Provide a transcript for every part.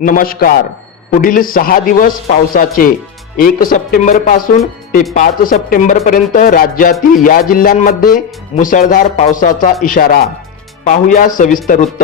नमस्कार. पुढील सहा दिवस पावसाचे. एक सप्टेंबरपासून ते पाच सप्टेंबर पर्यंत राज्यातील या जिल्ह्यांमध्ये मुसळधार पावसाचा इशारा. पाहूया सविस्तर वृत्त.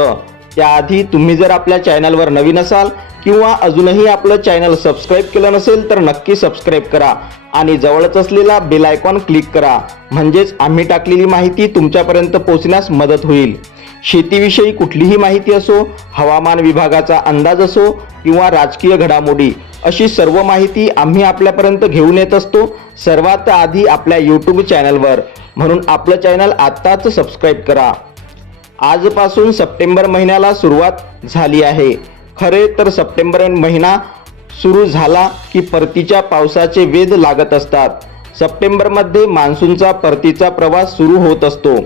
त्याआधी तुम्ही जर आपल्या चॅनलवर नवीन असाल किंवा अजूनही आपलं चॅनल सबस्क्राईब केलं नसेल तर नक्की सबस्क्राईब करा आणि जवळच असलेला बेल आयकॉन क्लिक करा. म्हणजेच आम्ही टाकलेली माहिती तुमच्यापर्यंत पोहोचण्यास मदत होईल. शेतीविषयी कुठलीही माहिती असो हवामान विभागाचा अंदाज असो किंवा राजकीय घडामोडी अशी सर्व माहिती आम्ही आपल्यापर्यंत घेऊन येत असतो. सर्वात आधी आपल्या यूट्यूब चॅनलवर. म्हणून आपलं चॅनल आत्ताच सबस्क्राईब करा. आजपासून सप्टेंबर महिन्याला सुरुवात झाली आहे. खरे तर सप्टेंबर महिना सुरू झाला की परतीच्या पावसाचे वेध लागत असतात. सप्टेंबरमध्ये मान्सूनचा परतीचा प्रवास सुरू होत असतो.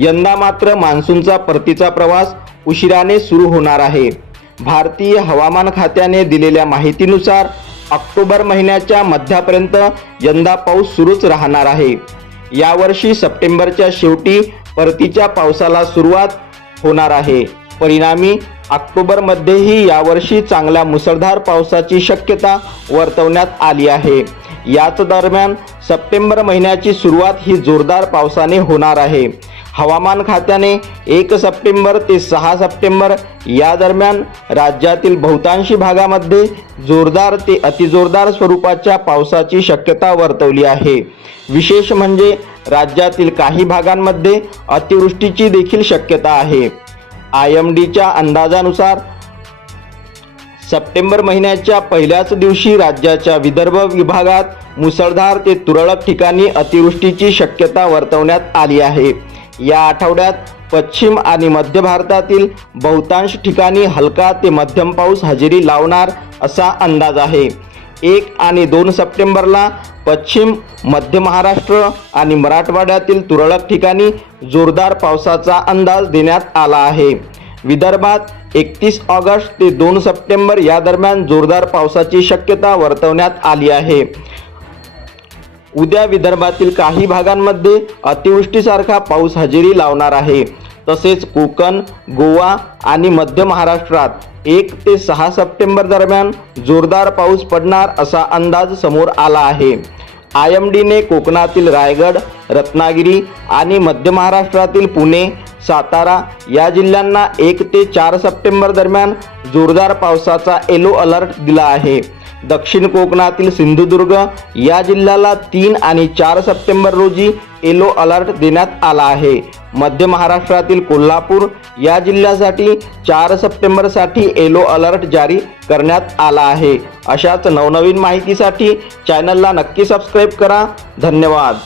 यंदा मात्र मान्सूनचा परतीचा प्रवास उशिराने सुरू होणार आहे. भारतीय हवामान खात्याने दिलेल्या माहितीनुसार ऑक्टोबर महिन्याच्या मध्यापर्यंत यंदा पाऊस सुरूच राहणार आहे. यावर्षी सप्टेंबरच्या शेवटी परतीच्या पावसाला सुरुवात होणार आहे. परिणामी ऑक्टोबरमध्येही यावर्षी चांगल्या मुसळधार पावसाची शक्यता वर्तवण्यात आली आहे. याच दरम्यान सप्टेंबर महिन्याची सुरुवात ही जोरदार पावसाने होणार आहे. हवामान खात्याने एक सप्टेंबर ते सहा सप्टेंबर या दरम्यान राज्यातील बहुतांशी भागामध्ये जोरदार ते अतिजोरदार स्वरूपाच्या पावसाची शक्यता वर्तवली आहे. विशेष म्हणजे राज्यातील काही भागांमध्ये अतिवृष्टीची देखील शक्यता आहे. आय एम डीच्या अंदाजानुसार सप्टेंबर महिन्याच्या पहिल्याच दिवशी राज्याच्या विदर्भ विभागात मुसळधार ते तुरळक ठिकाणी अतिवृष्टीची शक्यता वर्तवण्यात आली आहे. या आठवड्यात पश्चिम आणि मध्य भारतातील बहुतांश ठिकाणी हलका ते मध्यम पाऊस हजेरी लावणार असा अंदाज आहे. एक आणि दोन सप्टेंबरला पश्चिम मध्य महाराष्ट्र आणि मराठवाड्यातील तुरळक ठिकाणी जोरदार पावसाचा अंदाज देण्यात आला आहे. विदर्भात एकतीस ऑगस्ट ते दोन सप्टेंबर या दरम्यान जोरदार पावसाची शक्यता वर्तवण्यात आली आहे. उद्या विदर्भातील काही भागांमध्ये अतिवृष्टीसारखा पाऊस हजेरी लावणार आहे. तसेच कोकण गोवा आणि मध्य महाराष्ट्रात एक ते सहा सप्टेंबर दरम्यान जोरदार पाऊस पडणार असा अंदाज समोर आला आहे. आय एम डीने कोकणातील रायगड रत्नागिरी आणि मध्य महाराष्ट्रातील पुणे सातारा या जिल्ह्यांना एक ते चार सप्टेंबर दरम्यान जोरदार पावसाचा येलो अलर्ट दिला आहे. दक्षिण कोकणातील सिंधुदुर्ग या जिल्ह्याला तीन आणि चार सप्टेंबर रोजी येलो अलर्ट देण्यात आला आहे. मध्य महाराष्ट्रातील कोल्हापूर या जिल्ह्यासाठी चार सप्टेंबरसाठी येलो अलर्ट जारी करण्यात आला आहे. अशाच नवनवीन माहितीसाठी चॅनलला नक्की सबस्क्राईब करा. धन्यवाद.